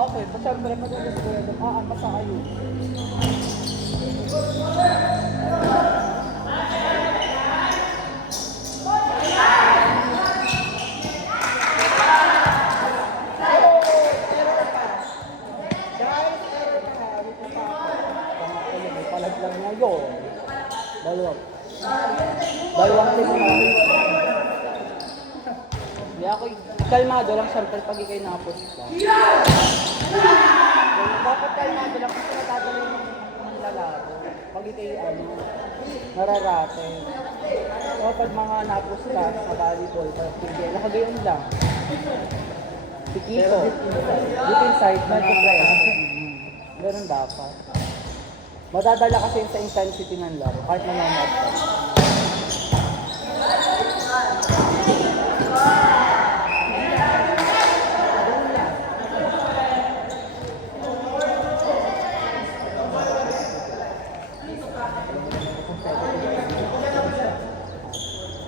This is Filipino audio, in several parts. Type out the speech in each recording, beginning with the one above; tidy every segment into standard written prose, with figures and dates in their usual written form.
bakit? Siyempre, madalas ko yan. Masa kayo. Palaglag na yun. Dalawang team na. Hindi ako, kalmado lang siyempre pag ikay nakapos ka. Dapat kalmado lang kasi natadala yung lalaro. Pag ikay nararate. So pag mga napos ka sa volleyball, hindi, nakagayon lang. Si Kiko, deep inside, nag-play. Ganun dapat. Madadala kasi sa intensity ng laro, kahit nanonood ka.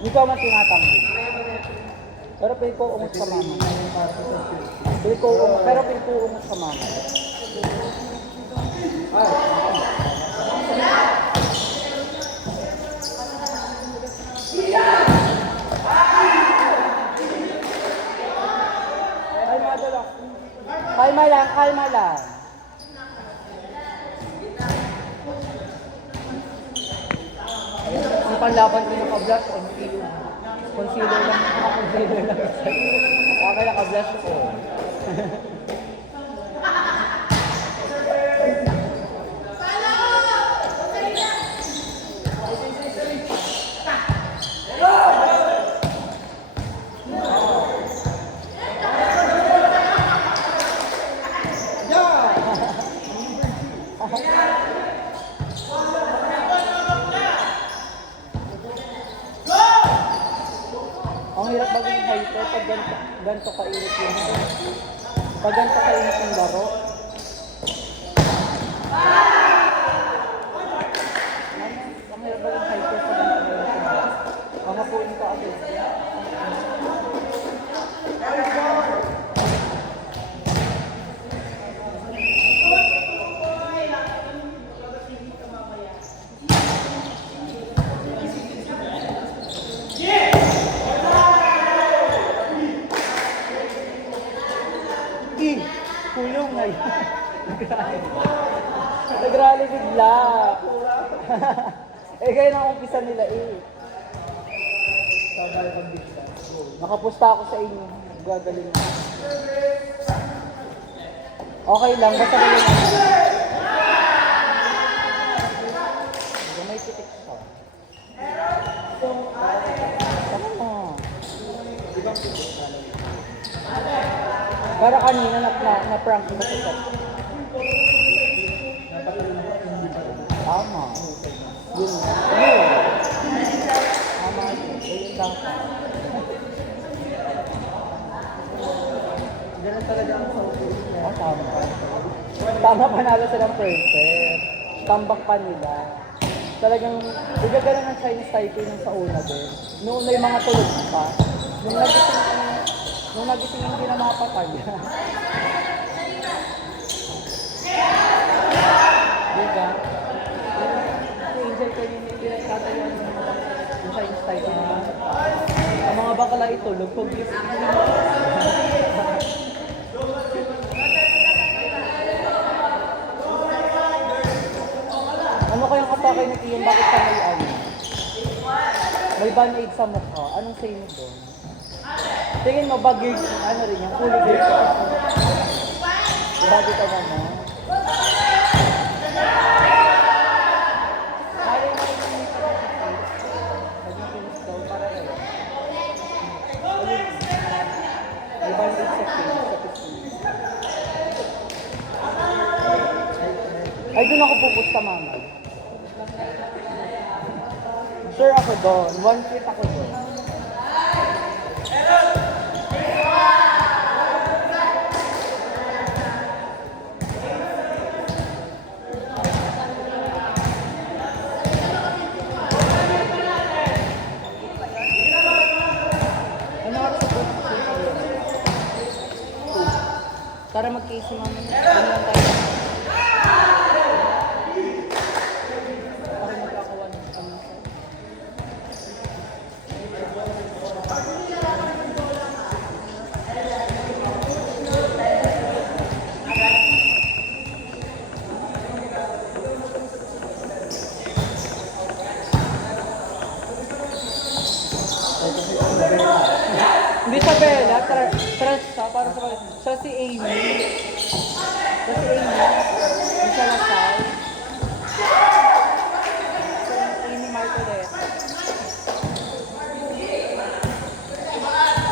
Hindi ko man tinatambi. Pero pili ko umot sa mama. Pero pili ko umot sa mama. Kalma lang. Ang panlaban ko naka-blush on kilo. Concealer lang. Okay, naka-blush ko. Ang hirap maging hyper pag ganito kainit yung pag ganito kainit yung laro. Ang hirap maging hyper pag ganito kainit yung laro. Pangapuin ko agad. Kulong na yun. Nag-rally bigla. Kaya na-umpisa nila Nakapusta ako sa inyo. Gagaling na. Okay lang, basta kayo na. May titik siya. Para kanina na-prank mo sa set. Tama. Yun. Tama yun. Yun lang pa. Ganun talaga ang sautin niya. Tama. Tama, panalo silang princess. Tambak pa nila. Talagang, diba ganun ang Chinese Taipei nung sa una din. Noon na yung mga tulog pa. Nung nagising hindi na mapatay. Diba? Si Angel kayo hindi nagtatayan yung Chinese type na. Ang mga bakla ito, lugpog yung ano kayong atake ni Kiyon? Bakit ka may may band-aid sa mukha? Anong say mo doon? Tingin mo ba gears, ano rin yung fully gears ka? Bago ka naman. Kaya mo rin yung nito sa face. Naging finish daw para rin. May band-aid sa face, sa pisngi. Ay, doon ako pupusta, mama. Sure ako doon. 1 feet ako doon. Para mag-case si mama. Doon lang tayo. Para magkakawa ng kami. Hindi siya Bella, trust siya, para sa siya si Amy. Siya si Amy. Hindi siya Lasal. Siya Amy Marcoleta.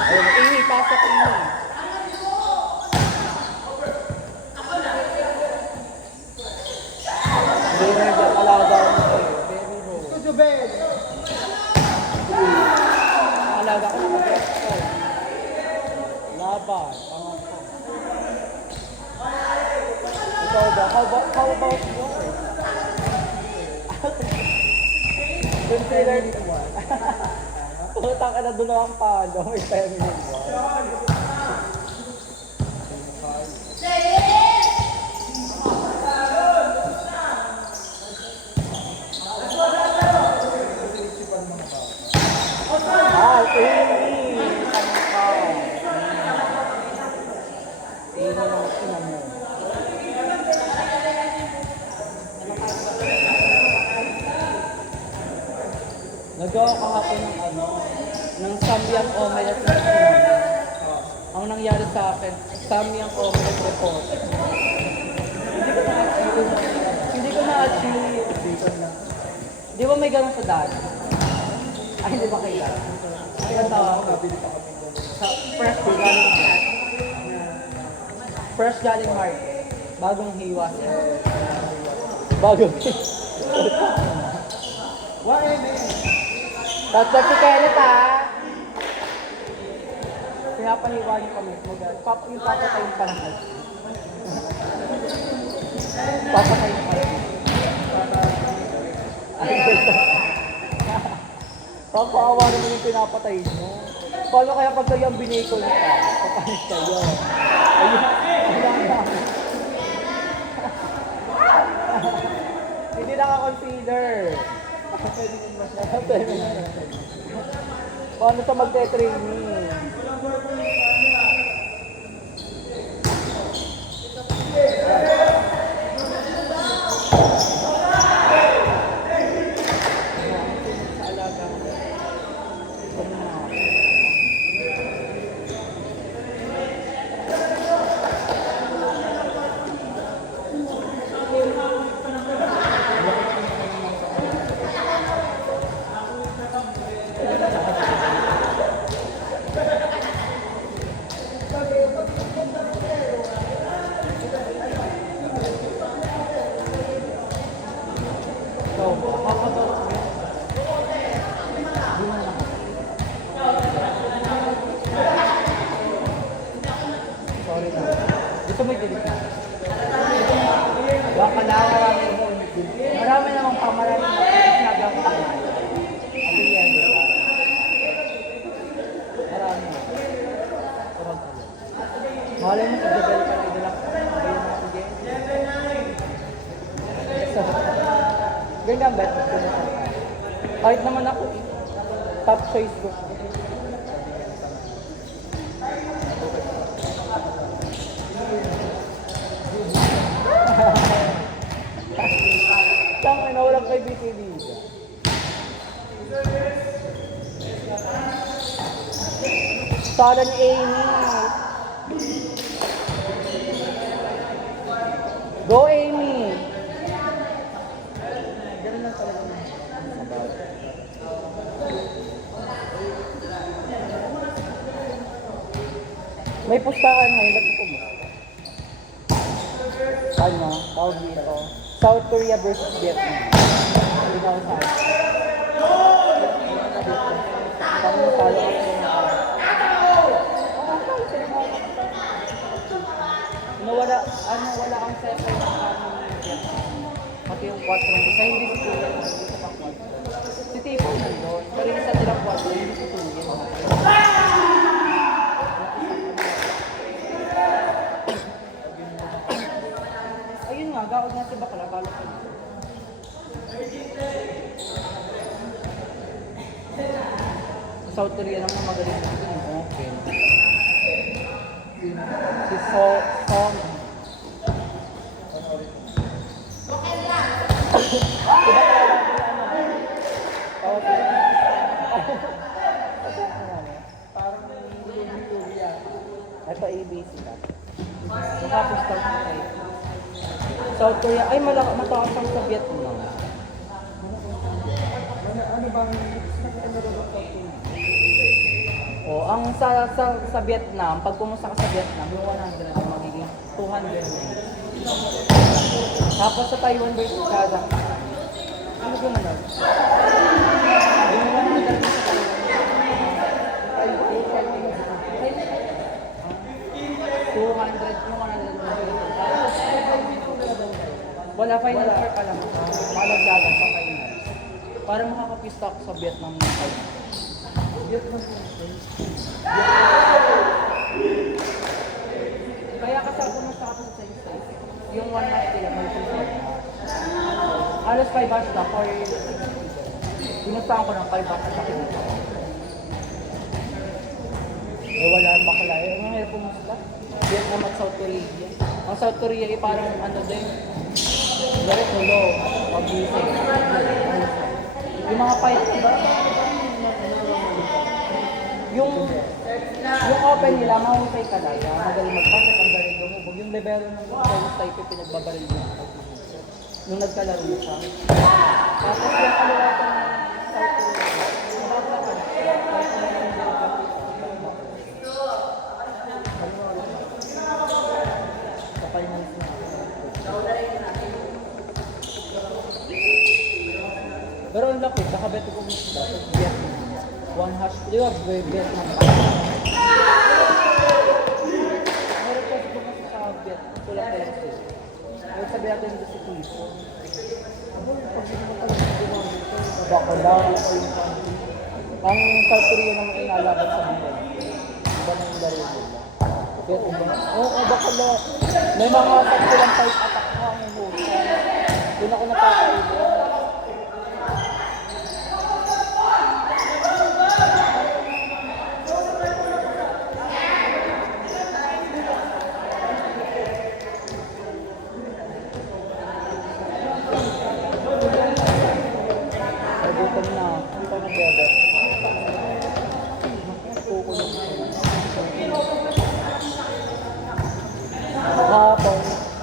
Ayun, Amy, pasok Amy. Very good, alaga ko na kayo. Very good. Studio Bell! Alaga ko na best ko. Laban, pangat ko. Ikaw ba? How about yours? Consider it one. Putang ka na doon ang palo. May feminine one. Ah, Amy! Ano ka? Amy ng ina mo. Nagawa kahapon ng ng samyang omelette na sinama. Ang nangyari sa akin, samyang omelette report. Hindi ko na-achieve. Di ba may ganun sa dad? Ay, hindi ba kayo? Ang tawa ko. Sa fresh galing market. Bagong hiwa siya. Bagong What amen? That's si Kenneth, ha? Pinapahiwa niyo kami. Yung papatayin pa lang. Papatayin pa lang. Papaawa naman yung pinapatayin mo. Paano kaya pag kayo ang biniko niyo ka? Papanis kayo. Ayun lang. Hindi naka-consider. Paano sa magte-training? Sorry na. Gusto mo i-delete na? Baka na marami namang pamarami na sinabi ako pa. Ako yan, di ba? Marami. Malay mo sa Jabel pa na idala ko. Ganyan ba? Kahit naman ako, top choice ko. Tama na, walang kay BKD. Sada ni Amy. Go Amy! Ganun lang talaga. May pustahan ngayon, ba't ko mo? Ano? Tawag dito. South Korea versus Vietnam. Hindi na ako saan. Parang natalo ako wala ang second sa pati yung 4 isa hindi si Kuya hindi sa pa-4 si Tipo nandun pero yung isa nilang 4 hindi si Kuya Nagaod nga si Bakla, balo ko. Sa South Korea naman magaling na yung open. Si Song. Diba parang Korea. Ito ABC ka. Nakapustang na tayo. South Korea, ay mataas ang sa Vietnam. Ano bang oh, ang sa Vietnam, pag pumusta ka sa Vietnam, yung 100 ang magiging 200. Tapos sa Taiwan versus Kazakhstan. Ano ba naman? Yung 100 sa Taiwan. 200, yung 100. Wala, final four pa lang. Malaglagan sa final. Para makakapista ako sa Vietnam ng final. Vietnam po. Kaya kasi ako nasa ako sa same size. Yung 1 match nila, may susunod. Alas 5 hours na, 460. Pinustahan ko ng 5 hours sa kinita. Eh wala ang bakla. Ang mahirap pumusta. Vietnam at South Korea. Ang South Korea ay parang ano din. Very tulo. Pag-isip. Yung mga fight, diba? Yung open nila, mahusay talaga. Magaling magpasok, ang galing lumubog. Yung libero ng Chinese Taipei, pinagbabaril niya. Nung nagkalaro siya. Tapos yung kaliwatan ng South Korea. Nabablakan. Sa finals na. Pero ang laki, nakabeto ko sa Vietnam. 1 hash, di ba? Vietnam pa. Meron kasi ko kasi sa Vietnam, kulang tayo kasi. Pero sabi natin yung si Tulipo. Baka lang ako yung country. Ang South Korea naman ay nalaban sa mga. Iba na yung laro nila. Vietnam. Oo, baka lang. May mga kulang fight attack na ang huli. Doon ako napakaiba.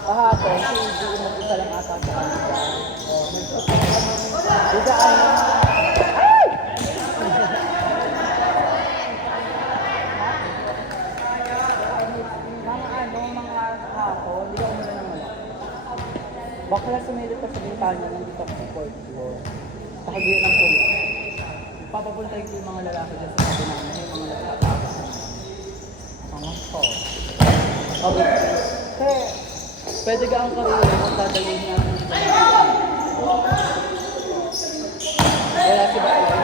Kahapon, si G mag-isa lang ata sa kanila. Diba ano? Ay! Mga hapon, hindi ako muna nang wala. Bakla sumilip ka sa bintana, nandito ako sa fourth floor. Nakagaya ng pulo. Papapuntay ko yung mga lalaki dyan sa sabi namin, yung mga nagtatapos. Mga to. Okay. Kasi, pwede ka ang karuri kung dadalhin natin dito. Wala si Bakla.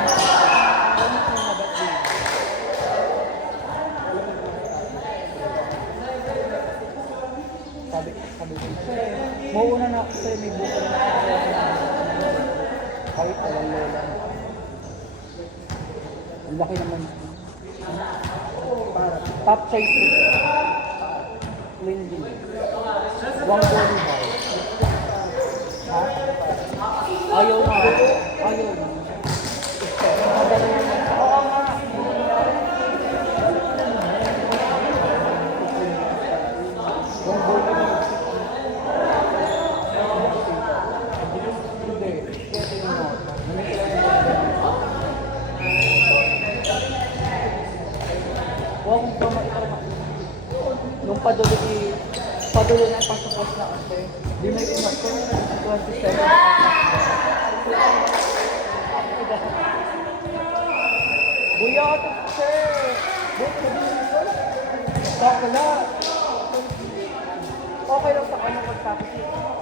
Ano ko na ba't din? Sabi ko, mauuna na ako sa'yo, may buka na ako. Kahit alam lola. Ang laki naman. Top size ito. Twin din. One body ball. Ha? Ayaw nga. Ayaw nga. Oo nga. One body ball. Hindi. Kaya tingin mo. Huwag mo pa nung padulo na pasapos na kasi di may kumako 27 Buyat sir Bakla okay lang sa kanya pagtapos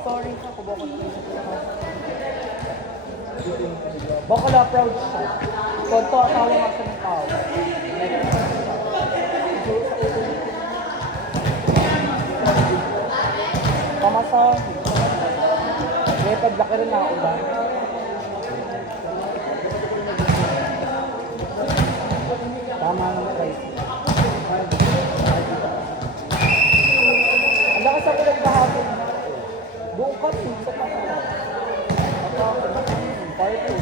sorry sa kubo ko na Bakla proud siya konto atawa nga sa mga tao pamasahe. Eh, paglaki rin ako ba? Tama ng price. Ang lakas ako nagbahapon. Buong kami sa pangalaman. Part 2.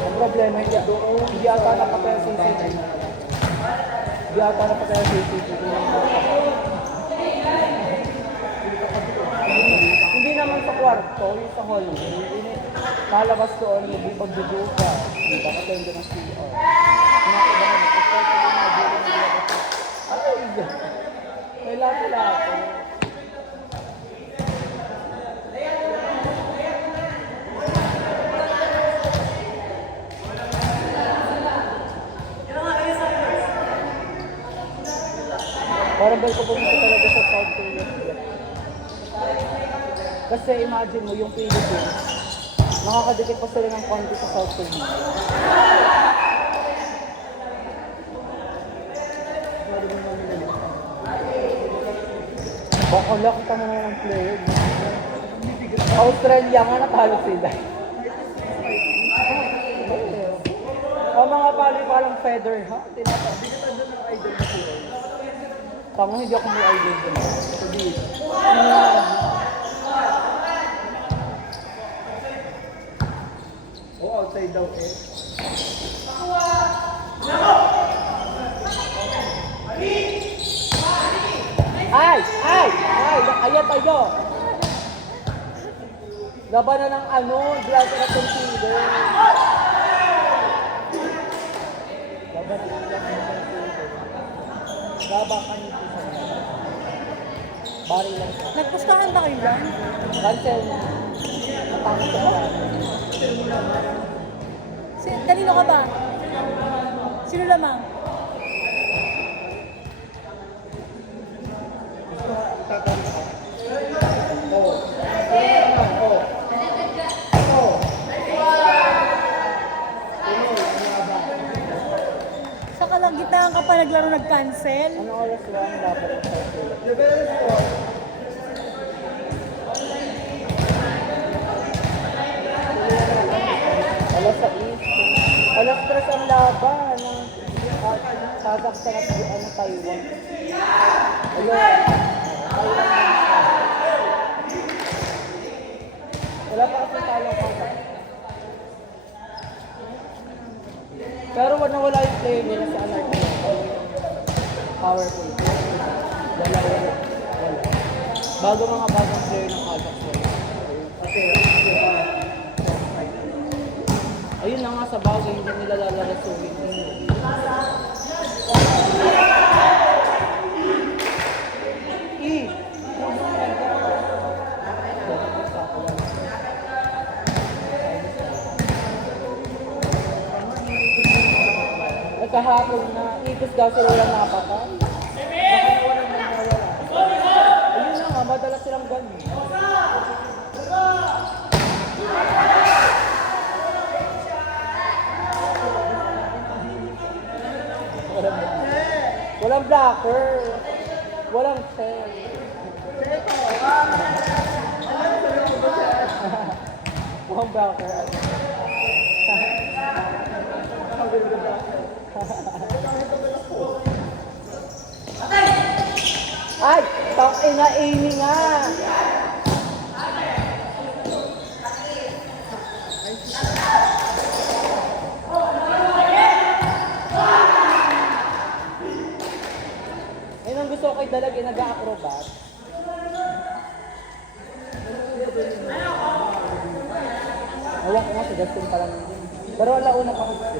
Ang problema, hindi ata nakapaya sa CCTV. Hindi ata nakapaya sa CCTV. Hindi naman sa kwarto, yung sa hall. Palabas doon, hindi pagduduka. Hindi ba kasi hindi ng CR. Kinakabahan, nag-start ko yung mga dulo ng labas. Ay! May lato-lato. Parang bal ko pumunta talaga sa South Korea. Kasi imagine mo, yung Philippines, nakakadikit pa sila ng konti sa South Korea. Baka lakita mo na ng player. Australia nga natalo sila. Ang mga pali-palang feather, ha? Tinatabi ka doon ng idol na sila. Tama, hindi ako may idol doon. Sabi, outside daw eh. Ay! Ayan tayo! Labanan ng glass na concealer. Labanan ng glass na concealer. Labakan nito sa mga. Bari lang siya. Nagpustahan ba kayo dyan? Cancel na. Natangos sa parang. Kanino ka ba? Sino lamang? Sa kalagitnaan ka pa naglaro nag-cancel? Ano oras ba ang laban ng cancel? Alas 6. Alas 3 ang laban. Sasaktan at Taiwan. Ayun. Taiwan na siya. Wala pa kasi tayong contact. Pero wala yung player nila sa alert. Powerful. Wala. Mga bagong player ng Kazakhstan. Ayun na nga sa bagay, hindi nila lalarasuhin. Kahapon na ikos daw sila walang napatay. Baka walang nawala. Ayun na nga, madalas silang ganun. Walang blocker. Walang shell. Walang blocker. Ay! Tang-ina Amy nga! Ayun ang gusto ko kay Dalag, nag-a-acrobat. Awan ko nga si Justin pa lang din. Pero wala una pa kasi.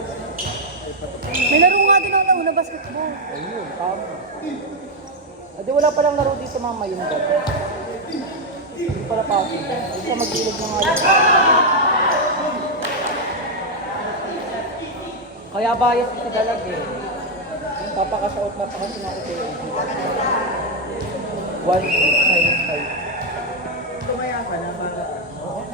May laro nga din ako na basketball. Ayun, tama. Di wala palang laro dito mama yung gabi. Hindi pala pa ako. Hindi ka mag-ilog na nga lang. Kaya bias si Dalag eh. Papakasuot na pa kasi na ako kayo. 1-5. Tumaya ka na para. Oo.